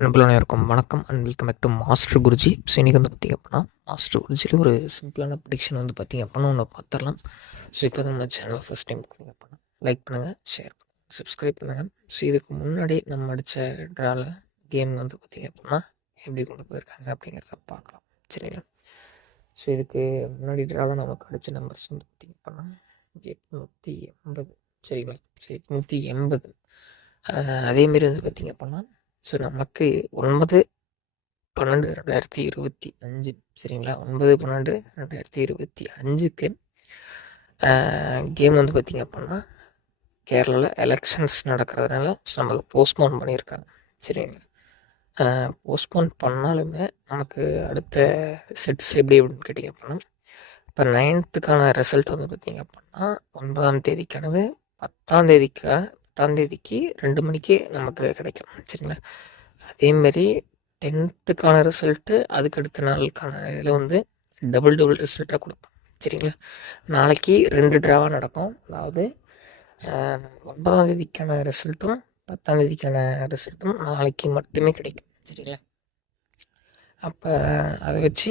நண்பர்கள் அனைவருக்கும் வணக்கம் and welcome back to master Guruji. So இன்றைக்கி வந்து பார்த்திங்க அப்படின்னா மாஸ்டர் குருஜியில் ஒரு சிம்பிளான ப்ரிடிக்ஷன் வந்து பார்த்திங்க அப்படின்னா ஒன்று பார்த்துடலாம். ஸோ இப்போ நம்ம சேனலை ஃபஸ்ட் டைம் பார்த்திங்க அப்படின்னா லைக் பண்ணுங்கள், ஷேர் பண்ணுங்கள், சப்ஸ்கிரைப் பண்ணுங்கள். ஸோ இதுக்கு முன்னாடி நம்ம அடித்த ட்ராவில் கேம் வந்து பார்த்திங்க அப்படின்னா எப்படி கொண்டு போயிருக்காங்க அப்படிங்கிறத பார்க்கலாம். சரிங்களா? ஸோ இதுக்கு முன்னாடி ட்ராவில் நமக்கு அடித்த நம்பர்ஸ் வந்து பார்த்திங்க அப்படின்னா 880. சரிங்களா? ஸோ 880. அதேமாரி வந்து பார்த்திங்க அப்படின்னா ஸோ நமக்கு 9/12/2025. சரிங்களா? 9/12/2025க்கு கேம் வந்து பார்த்திங்க அப்படின்னா கேரளாவில் எலெக்ஷன்ஸ் நடக்கிறதுனால ஸோ நமக்கு போஸ்ட்போன் பண்ணியிருக்காங்க. சரிங்களா? போஸ்ட்போன் பண்ணாலுமே நமக்கு அடுத்த செட்ஸ் எப்படி அப்படின்னு கேட்டிங்க அப்படின்னா இப்போ 9th ரிசல்ட் வந்து பார்த்திங்க அப்படின்னா 9ஆம் தேதிக்கானது 10ஆம் தேதிக்கு 2 மணிக்கு நமக்கு கிடைக்கும். சரிங்களா? அதேமாரி 10th ரிசல்ட்டு அதுக்கு அடுத்த நாளுக்கான இதில் வந்து டபுள் ரிசல்ட்டாக கொடுப்போம். சரிங்களா? நாளைக்கு 2 ட்ராவாக நடக்கும். அதாவது 9ஆம் தேதிக்கான ரிசல்ட்டும் 10ஆம் தேதிக்கான ரிசல்ட்டும் நாளைக்கு மட்டுமே கிடைக்கும். சரிங்களா? அப்போ அதை வச்சு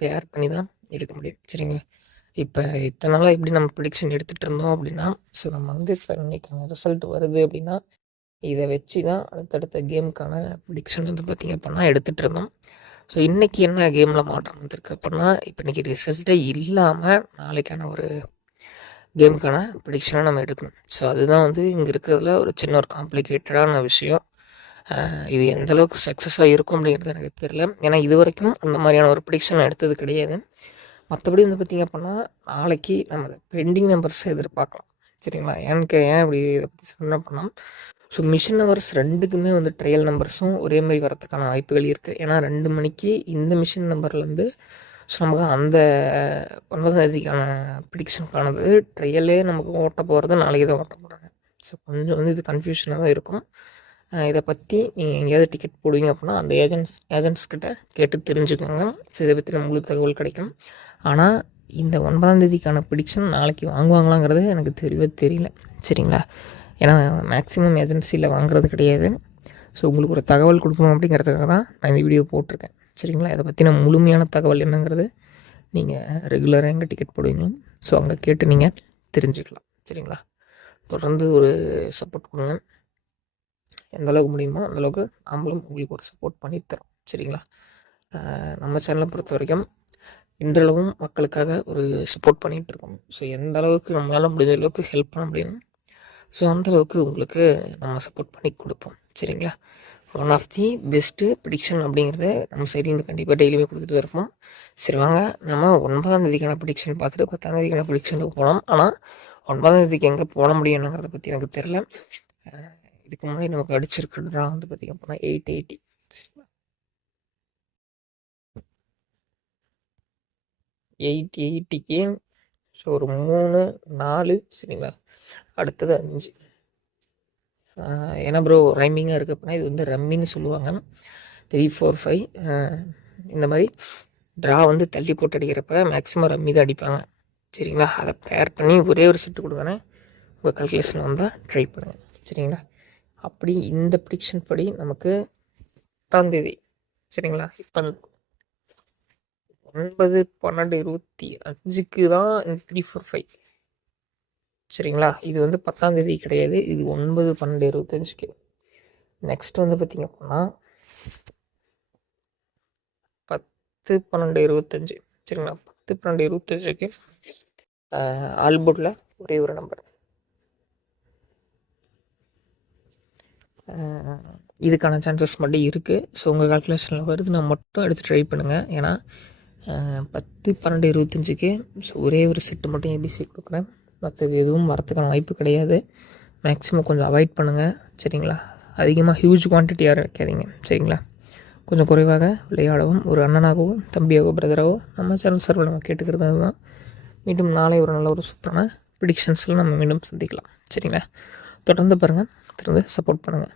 பேர் பண்ணி தான் எடுக்க முடியும். சரிங்களா? இப்போ இத்தனை நாளாக எப்படி நம்ம ப்ரிடிக்ஷன் எடுத்துகிட்டு இருந்தோம் அப்படின்னா ஸோ நம்ம வந்து இப்போ இன்றைக்கான ரிசல்ட் வருது அப்படின்னா இதை வச்சு தான் அடுத்தடுத்த கேமுக்கான ப்ரிடிக்ஷன் வந்து பார்த்திங்க அப்படின்னா எடுத்துகிட்டு இருந்தோம். ஸோ இன்றைக்கி என்ன கேமில் மாற்றம் வந்திருக்கு அப்படின்னா இப்போ இன்றைக்கி ரிசல்ட்டே இல்லாமல் நாளைக்கான ஒரு கேமுக்கான ப்ரிடிக்ஷனை நம்ம எடுக்கணும். ஸோ அதுதான் வந்து இங்கே இருக்கிறதுல ஒரு சின்ன ஒரு காம்ப்ளிகேட்டடான விஷயம். இது எந்தளவுக்கு சக்ஸஸாக இருக்கும் அப்படிங்கிறது எனக்கு தெரியல. ஏன்னா இது வரைக்கும் அந்த மாதிரியான ஒரு ப்ரிடிக்ஷன் எடுத்தது கிடையாது. மற்றபடி வந்து பார்த்திங்க அப்படின்னா நாளைக்கு நம்ம பெண்டிங் நம்பர்ஸை எதிர்பார்க்கலாம். சரிங்களா? ஏன் இப்படி இதை பற்றி சொன்ன அப்படின்னா ஸோ மிஷின் நம்பர்ஸ் 2க்குமே வந்து ட்ரையல் நம்பர்ஸும் ஒரே மாதிரி வரதுக்கான வாய்ப்புகள் இருக்குது. ஏன்னா 2 மணிக்கு இந்த மிஷின் நம்பர்லேருந்து ஸோ நமக்கு அந்த 9ஆம் தேதிக்கான ப்ரிடிக்ஷனுக்கானது ட்ரையலே நமக்கு ஓட்ட போகிறது நாளைக்கு தான் ஓட்ட போகிறாங்க. ஸோ கொஞ்சம் வந்து இது கன்ஃபியூஷனாக தான் இருக்கும். இதை பற்றி நீங்கள் எங்கேயாவது டிக்கெட் போடுவீங்க அப்படின்னா அந்த ஏஜென்ட்ஸ்கிட்ட கேட்டு தெரிஞ்சுக்கோங்க. ஸோ இதை பற்றி நம்மளுக்கு தகவல் கிடைக்கும். ஆனால் இந்த 9ஆம் தேதிக்கான ப்ரிடிக்ஷன் நாளைக்கு வாங்குவாங்களாங்கிறது எனக்கு தெரியல. சரிங்களா? ஏன்னா மேக்ஸிமம் ஏஜென்சியில் வாங்குறது கிடையாது. ஸோ உங்களுக்கு ஒரு தகவல் கொடுக்கணும் அப்படிங்கிறதுக்காக தான் நான் இந்த வீடியோ போட்டிருக்கேன். சரிங்களா? இதை பற்றின முழுமையான தகவல் என்னங்கிறது நீங்கள் ரெகுலராக எங்கே டிக்கெட் போடுவீங்க ஸோ அங்கே கேட்டு நீங்கள் தெரிஞ்சுக்கலாம். சரிங்களா? தொடர்ந்து ஒரு சப்போர்ட் கொடுங்க. எந்தளவுக்கு முடியுமோ அந்தளவுக்கு நாமளும் உங்களுக்கு ஒரு சப்போர்ட் பண்ணித்தரோம். சரிங்களா? நம்ம சேனலை பொறுத்த வரைக்கும் இன்றளவும் மக்களுக்காக ஒரு சப்போர்ட் பண்ணிகிட்ருக்கோம். ஸோ எந்த அளவுக்கு நம்மளால் முடிஞ்ச அளவுக்கு ஹெல்ப் பண்ண முடியும் ஸோ அந்தளவுக்கு உங்களுக்கு நம்ம சப்போர்ட் பண்ணி கொடுப்போம். சரிங்களா? One of the best prediction அப்படிங்கிறத நம்ம சைட்லேருந்து கண்டிப்பாக டெய்லியுமே கொடுத்துட்டு தான் இருப்போம். சரி வாங்க நம்ம 9ஆம் தேதிக்கான ப்ரிடிக்ஷன் பார்த்துட்டு 10ஆம் தேதிக்கான ப்ரிடிக்ஷனுக்கு போகலாம். ஆனால் 9ஆம் தேதிக்கு எங்கே போட முடியும்ங்கிறத பற்றி எனக்கு தெரில. இதுக்கு முன்னாடி நமக்கு அடிச்சிருக்கிறதுனா வந்து பார்த்திங்க அப்படின்னா 880. 880க்கு ஸோ ஒரு 3 4 சரிங்களா? அடுத்தது 5. ஏன்னா ப்ரோ ரைமிங்காக இருக்குது அப்படின்னா இது வந்து ரம்மின்னு சொல்லுவாங்க. 3 4 5 இந்த மாதிரி ட்ரா வந்து தள்ளி போட்டு அடிக்கிறப்ப மேக்ஸிமம் ரம்மி தான் அடிப்பாங்க. சரிங்களா? அதை பேர் பண்ணி ஒரே ஒரு செட்டு கொடுக்குறேன். உங்கள் கல்குலேஷன் வந்தால் ட்ரை பண்ணுங்கள். சரிங்களா? அப்படி இந்த ப்ரிடிக்ஷன் படி நமக்கு 10ஆம் தேதி சரிங்களா? இப்போ 9/12/25க்கு தான் 3 4 5. சரிங்களா? இது வந்து 10ஆம் தேதி கிடையாது. இது 9/12/25க்கு. நெக்ஸ்ட் வந்து பார்த்திங்க அப்படின்னா 10/12/25. சரிங்களா? 10/12/25க்கு ஆல்போர்டில் ஒரே ஒரு நம்பர். இதுக்கான சான்சஸ் மட்டும் இருக்குது. ஸோ உங்கள் கால்குலேஷனில் வருதுன்னா மட்டும் எடுத்து ட்ரை பண்ணுங்கள். ஏன்னா 10/12/25க்கு ஸோ ஒரே ஒரு செட்டு மட்டும் ஏபிசி கொடுக்குறேன். மற்றது எதுவும் வரத்துக்கான வாய்ப்பு கிடையாது. மேக்ஸிமம் கொஞ்சம் அவாய்ட் பண்ணுங்கள். சரிங்களா? அதிகமாக ஹியூஜ் குவான்டிட்டியாக வைக்காதீங்க. சரிங்களா? கொஞ்சம் குறைவாக விளையாடவும் ஒரு அண்ணனாகவும் தம்பியாகவோ பிரதராகவோ நம்ம சேனல் சர்வ் நம்ம கேட்டுக்கிறது அதுதான். மீண்டும் நாளை ஒரு நல்ல ஒரு சூப்பரான ப்ரிடிக்ஷன்ஸில் நம்ம மீண்டும் சந்திக்கலாம். சரிங்களா? தொடர்ந்து பாருங்கள், தொடர்ந்து சப்போர்ட் பண்ணுங்கள்.